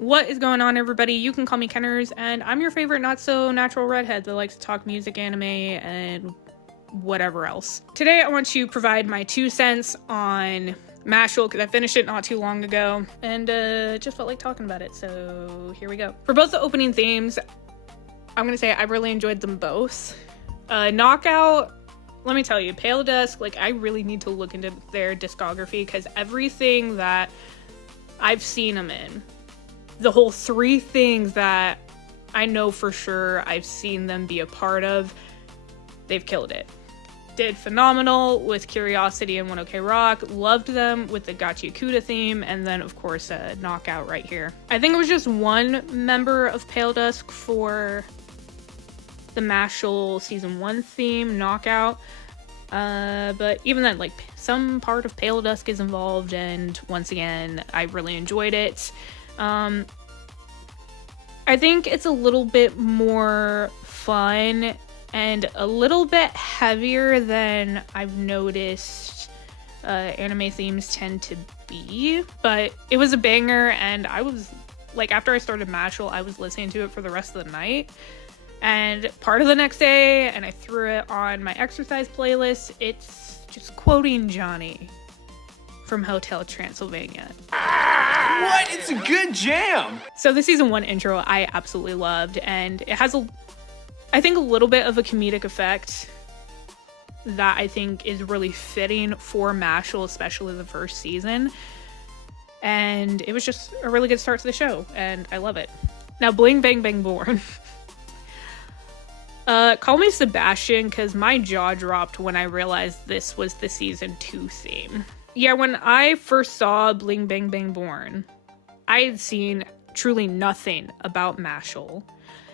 What is going on, everybody? You can call me Kennerz, and I'm your favorite not-so-natural redhead that likes to talk music, anime, and whatever else. Today, I want to provide my 2 cents on Mashle, because I finished it not too long ago, and just felt like talking about it, so here we go. For both the opening themes, I'm going to say I really enjoyed them both. Knockout, let me tell you, Paledusk, like, I really need to look into their discography, because everything that I've seen them in, the whole 3 things that I know for sure I've seen them be a part of, they've killed it. Did phenomenal with Curiosity and 1OK Rock, loved them with the Gotchi Kuda theme, and then of course Knockout right here. I think it was just one member of Paledusk for the Mashle season 1 theme, Knockout, but even then, like, some part of Paledusk is involved, and once again, I really enjoyed it. I think it's a little bit more fun and a little bit heavier than I've noticed anime themes tend to be, but it was a banger, and I was, like, after I started Mashle, I was listening to it for the rest of the night, and part of the next day, and I threw it on my exercise playlist. It's just quoting Johnny from Hotel Transylvania. What? It's a good jam! So the season 1 intro I absolutely loved, and it has I think a little bit of a comedic effect that I think is really fitting for Mashle, especially the first season. And it was just a really good start to the show, and I love it. Now, Bling Bang Bang Born. Call me Sebastian, because my jaw dropped when I realized this was the season 2 theme. Yeah, when I first saw Bling Bang Bang Born, I had seen truly nothing about Mashle.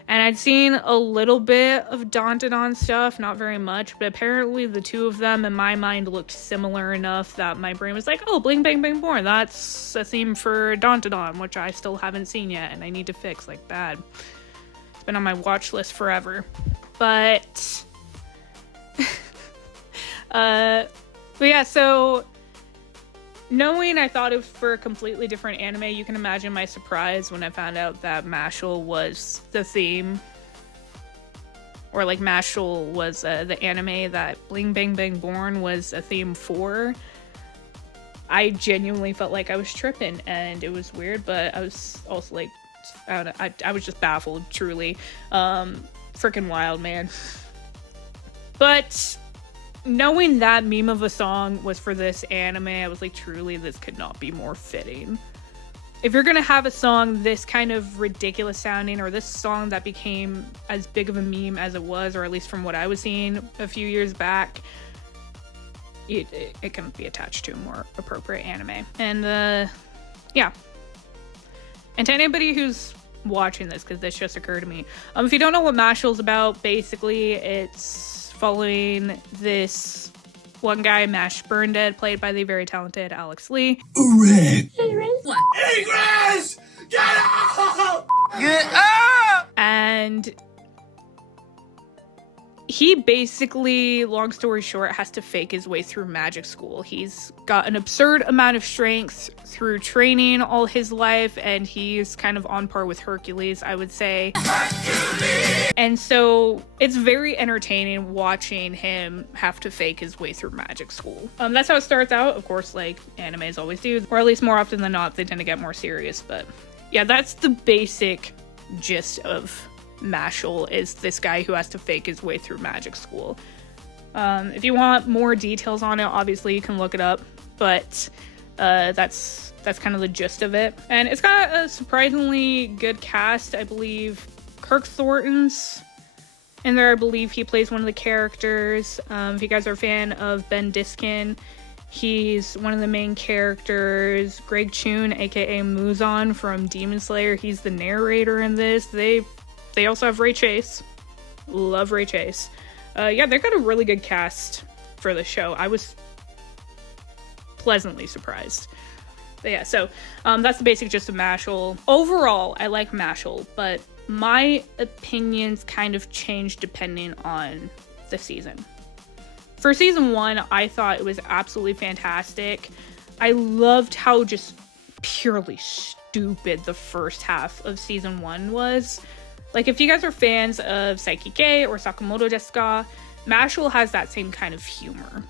And I'd seen a little bit of Dandadan stuff, not very much, but apparently the 2 of them in my mind looked similar enough that my brain was like, oh, Bling Bang Bang Born, that's a theme for Dandadan, which I still haven't seen yet, and I need to fix, like, bad. It's been on my watch list forever. But yeah, so knowing I thought it was for a completely different anime, you can imagine my surprise when I found out that Mashle was the theme. Or, like, Mashle was the anime that Bling Bang Bang Born was a theme for. I genuinely felt like I was tripping, and it was weird, but I was also, like, I don't know, I was just baffled, truly. Freaking wild, man. But knowing that meme of a song was for this anime, I was like, truly, this could not be more fitting. If you're gonna have a song this kind of ridiculous sounding, or this song that became as big of a meme as it was, or at least from what I was seeing a few years back, it can be attached to a more appropriate anime. And yeah. And to anybody who's watching this, because this just occurred to me, if you don't know what Mashle's about, basically it's following this one guy, Mash Burndead, played by the very talented Alex Lee. Red! What? Ingress! Get out! Get out! And he basically, long story short, has to fake his way through magic school. He's got an absurd amount of strength through training all his life, and he's kind of on par with Hercules, I would say. Hercules! And so it's very entertaining watching him have to fake his way through magic school. That's how it starts out, of course, like animes always do, or at least more often than not, they tend to get more serious. But yeah, that's the basic gist of Mashle, is this guy who has to fake his way through magic school. If you want more details on it, obviously you can look it up, but that's kind of the gist of it. And it's got a surprisingly good cast. I believe Kirk Thornton's in there. I believe he plays one of the characters. If you guys are a fan of Ben Diskin, he's one of the main characters. Greg Chun, aka Muzan from Demon Slayer, he's the narrator in this. They also have Ray Chase. Love Ray Chase. Yeah, they've got a really good cast for the show. I was pleasantly surprised. But yeah, so that's the basic gist of Mashle. Overall, I like Mashle, but my opinions kind of change depending on the season. For season 1, I thought it was absolutely fantastic. I loved how just purely stupid stupid the first half of season 1 was. Like, if you guys are fans of Saikike or Sakamoto desu ka, Mashle has that same kind of humor.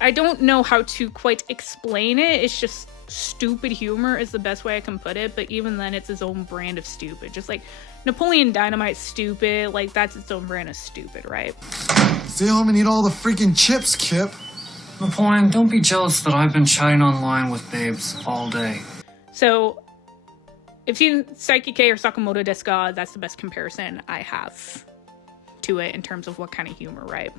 I don't know how to quite explain it. It's just stupid humor is the best way I can put it, but even then it's its own brand of stupid. Just like Napoleon Dynamite's stupid, like that's its own brand of stupid, right? Stay home and eat all the freaking chips, Kip. Napoleon, don't be jealous that I've been chatting online with babes all day. So, if you Saikike or Sakamoto desu ka, that's the best comparison I have to it in terms of what kind of humor, right?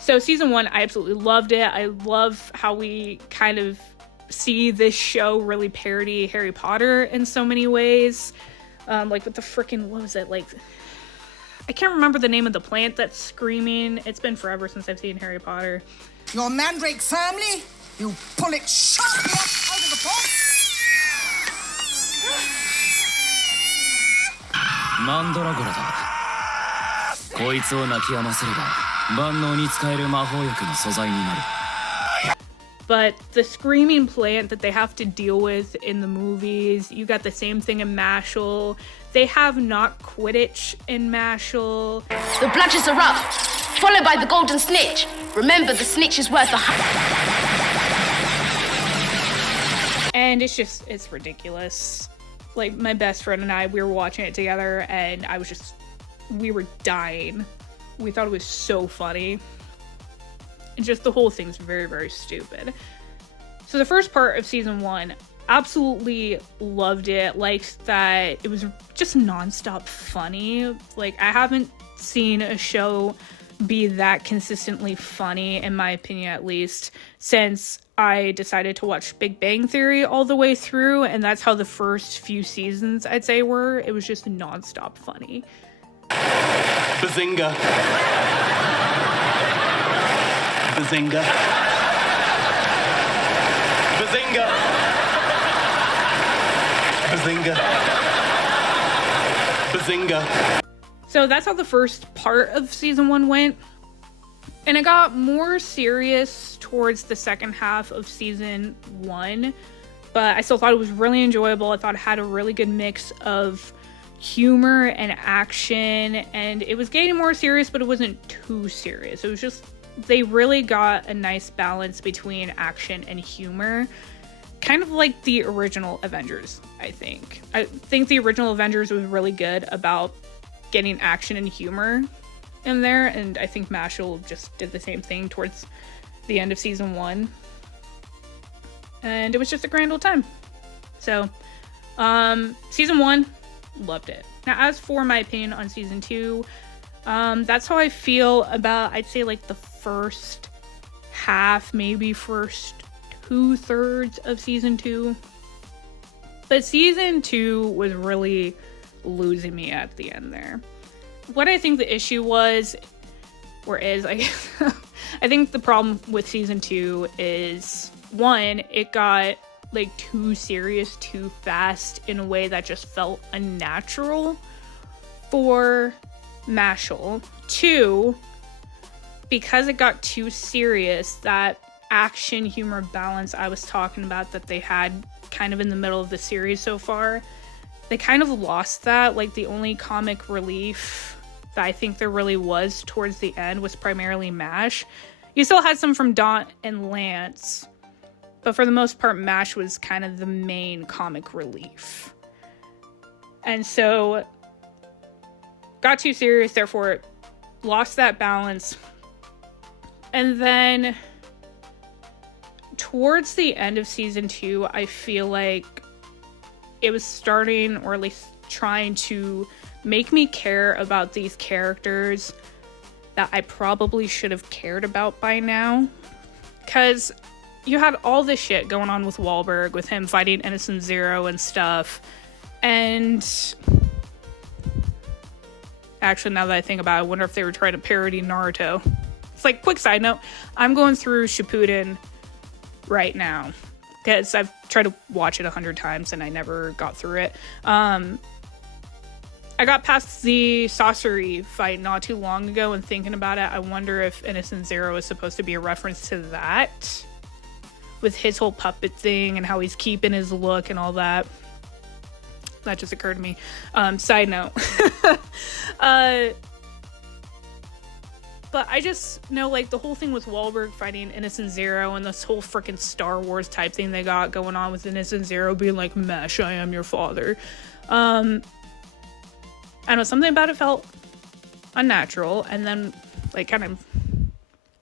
So season 1, I absolutely loved it. I love how we kind of see this show really parody Harry Potter in so many ways. Like with the freaking, what was it? Like, I can't remember the name of the plant that's screaming. It's been forever since I've seen Harry Potter. Your mandrake family, you pull it sharply up out of the pot. Mandragoraだ。こいつを泣き止ませれば万能に使える魔法薬の素材になる。But the screaming plant that they have to deal with in the movies, you got the same thing in Mashle. They have not Quidditch in Mashle. The bludgers are rough, followed by the golden snitch. Remember, the snitch is worth And it's ridiculous. Like, my best friend and I, we were watching it together, and we were dying. We thought it was so funny. And just the whole thing's very, very stupid. So the first part of season 1, absolutely loved it. Liked that it was just nonstop funny. Like, I haven't seen a show be that consistently funny, in my opinion at least, since I decided to watch Big Bang Theory all the way through, and that's how the first few seasons, I'd say, were. It was just nonstop funny. Bazinga. Bazinga. Bazinga. Bazinga. Bazinga. So that's how the first part of season 1 went. And it got more serious towards the second half of season 1. But I still thought it was really enjoyable. I thought it had a really good mix of humor and action. And it was getting more serious, but it wasn't too serious. It was just, they really got a nice balance between action and humor. Kind of like the original Avengers, I think. I think the original Avengers was really good about getting action and humor in there, and I think Mashle just did the same thing towards the end of season 1. And it was just a grand old time. So, season 1, loved it. Now, as for my opinion on season 2, that's how I feel about, I'd say, like the first half, maybe first 2/3 of season 2. But season 2 was really losing me at the end there. What I think the issue was, or is, I guess, I think the problem with season 2 is, one, it got like too serious too fast in a way that just felt unnatural for Mashle. 2, because it got too serious, that action humor balance I was talking about that they had kind of in the middle of the series so far, they kind of lost that. Like, the only comic relief that I think there really was towards the end was primarily Mash. You still had some from Dot and Lance, but for the most part, Mash was kind of the main comic relief. And so, got too serious, therefore lost that balance. And then, towards the end of season 2, I feel like it was starting, or at least trying to make me care about these characters that I probably should have cared about by now. Because you had all this shit going on with Wahlberg, with him fighting Innocent Zero and stuff. And actually, now that I think about it, I wonder if they were trying to parody Naruto. It's like, quick side note, I'm going through Shippuden right now, because I've tried to watch it 100 times and I never got through it. I got past the Sasori fight not too long ago, and thinking about it, I wonder if Innocent Zero is supposed to be a reference to that, with his whole puppet thing and how he's keeping his look and all that. That just occurred to me. Side note. But I just know, like, the whole thing with Wahlberg fighting Innocent Zero and this whole freaking Star Wars type thing they got going on with Innocent Zero being like, Mash, I am your father. I know something about it felt unnatural. And then, like, kind of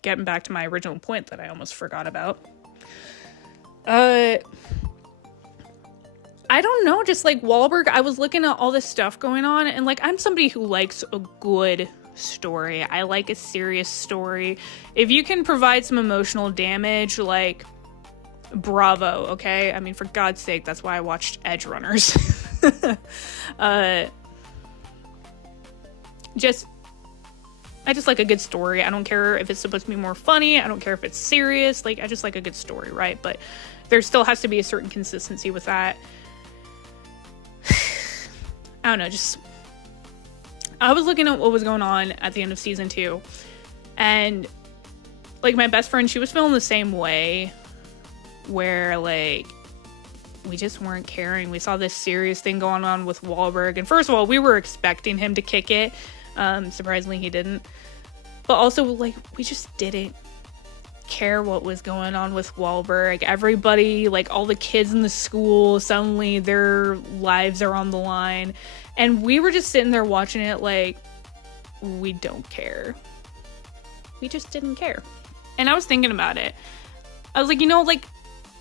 getting back to my original point that I almost forgot about. I don't know, just like Wahlberg, I was looking at all this stuff going on, and like, I'm somebody who likes a good story. I like a serious story. If you can provide some emotional damage, like, bravo, okay? I mean, for God's sake, that's why I watched Edge Runners. I just like a good story. I don't care if it's supposed to be more funny. I don't care if it's serious. Like, I just like a good story, right? But there still has to be a certain consistency with that. I don't know, just... I was looking at what was going on at the end of season 2. And, like, my best friend, she was feeling the same way. Where, like, we just weren't caring. We saw this serious thing going on with Wahlberg. And first of all, we were expecting him to kick it. Surprisingly, he didn't. But also, like, we just didn't care what was going on with Wahlberg. Everybody, like, all the kids in the school, suddenly their lives are on the line. And we were just sitting there watching it like, we don't care. We just didn't care. And I was thinking about it. I was like, you know, like,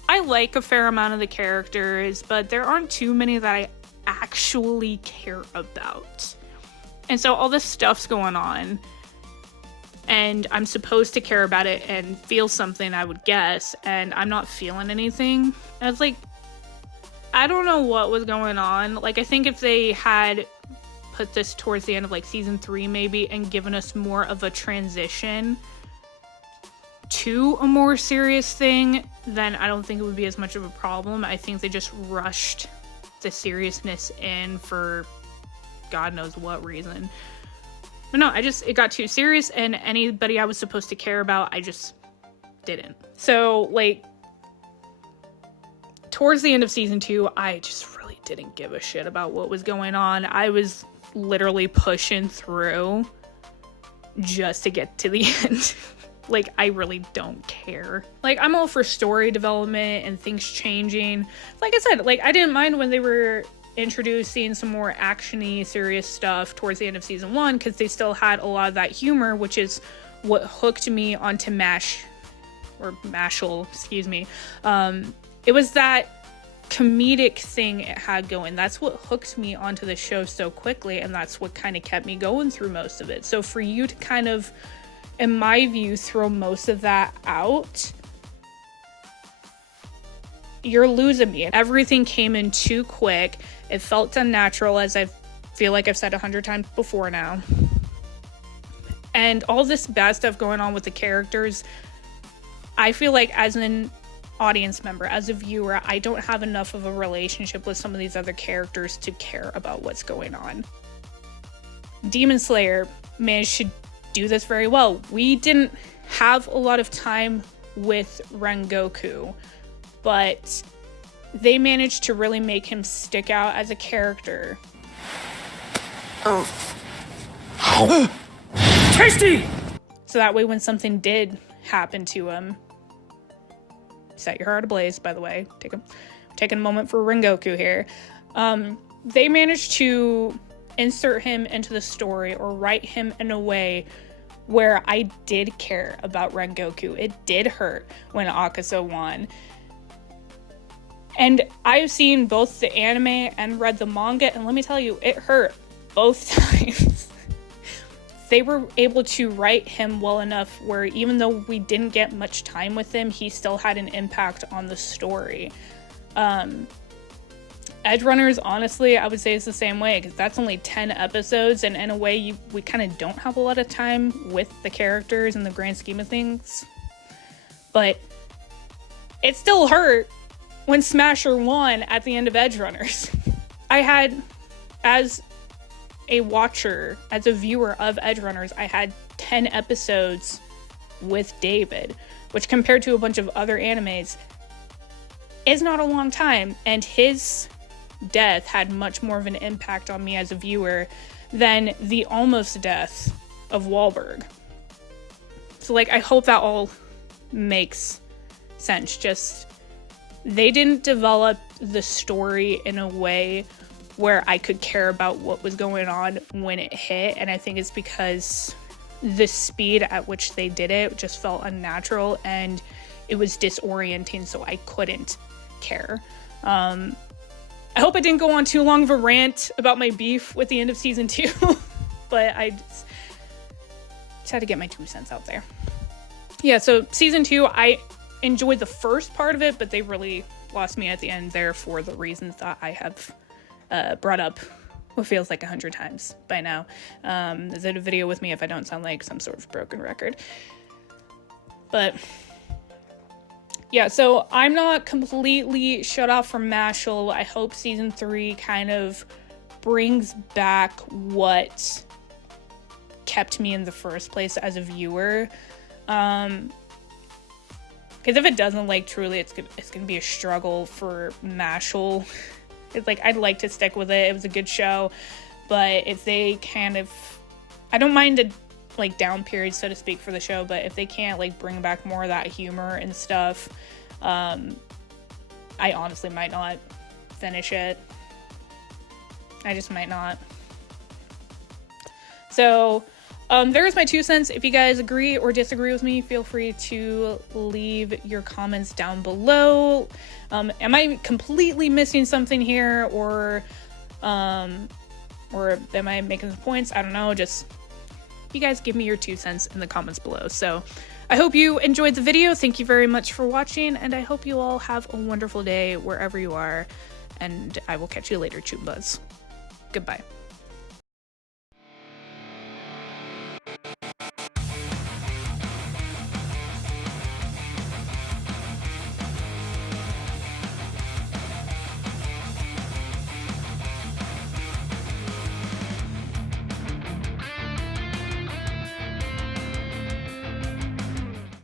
I like a fair amount of the characters, but there aren't too many that I actually care about. And so all this stuff's going on, and I'm supposed to care about it and feel something, I would guess, and I'm not feeling anything. And I was like, I don't know what was going on. Like, I think if they had put this towards the end of, like, season 3 maybe, and given us more of a transition to a more serious thing, then I don't think it would be as much of a problem. I think they just rushed the seriousness in for God knows what reason. But no, it got too serious, and anybody I was supposed to care about, I just didn't. So, like, towards the end of season 2, I just really didn't give a shit about what was going on. I was literally pushing through just to get to the end. Like, I really don't care. Like, I'm all for story development and things changing. Like I said, like, I didn't mind when they were introducing some more action-y, serious stuff towards the end of season 1, because they still had a lot of that humor, which is what hooked me onto Mashle, excuse me. It was that comedic thing it had going. That's what hooked me onto the show so quickly, and that's what kind of kept me going through most of it. So for you to kind of, in my view, throw most of that out, you're losing me. Everything came in too quick. It felt unnatural, as I feel like I've said 100 times before now. And all this bad stuff going on with the characters, I feel like as an audience member, as a viewer, I don't have enough of a relationship with some of these other characters to care about what's going on. Demon Slayer managed to do this very well. We didn't have a lot of time with Rengoku, but they managed to really make him stick out as a character. Tasty! So that way when something did happen to him, set your heart ablaze, by the way. Taking a moment for Rengoku here. They managed to insert him into the story or write him in a way where I did care about Rengoku. It did hurt when Akaza won. And I've seen both the anime and read the manga, and let me tell you, it hurt both times. They were able to write him well enough where even though we didn't get much time with him, he still had an impact on the story. Edge Runners, honestly, I would say it's the same way, because that's only 10 episodes, and in a way, we kind of don't have a lot of time with the characters in the grand scheme of things. But it still hurt when Smasher won at the end of Edge Runners. I had, as a watcher, as a viewer of Edge Runners, I had 10 episodes with David, which compared to a bunch of other animes is not a long time, and his death had much more of an impact on me as a viewer than the almost death of Wahlberg. So, like, I hope that all makes sense. Just, they didn't develop the story in a way where I could care about what was going on when it hit, and I think it's because the speed at which they did it just felt unnatural, and it was disorienting, so I couldn't care. I hope I didn't go on too long of a rant about my beef with the end of season 2, but I just had to get my 2 cents out there. Yeah, so season 2, I enjoyed the first part of it, but they really lost me at the end there for the reasons that I have brought up what feels like 100 times by now. Is it a video with me if I don't sound like some sort of broken record? But yeah, so I'm not completely shut off from Mashle. I hope season 3 kind of brings back what kept me in the first place as a viewer. Because if it doesn't, like, truly, it's gonna be a struggle for Mashle. It's like, I'd like to stick with it. It was a good show, but if they kind of, I don't mind a, like, down period, so to speak, for the show, but if they can't, like, bring back more of that humor and stuff, I honestly might not finish it. I just might not. So, there's my 2 cents. If you guys agree or disagree with me, feel free to leave your comments down below. Am I completely missing something here, or am I making some points? I don't know. Just, you guys give me your 2 cents in the comments below. So I hope you enjoyed the video. Thank you very much for watching, and I hope you all have a wonderful day wherever you are, and I will catch you later, Choombas. Goodbye.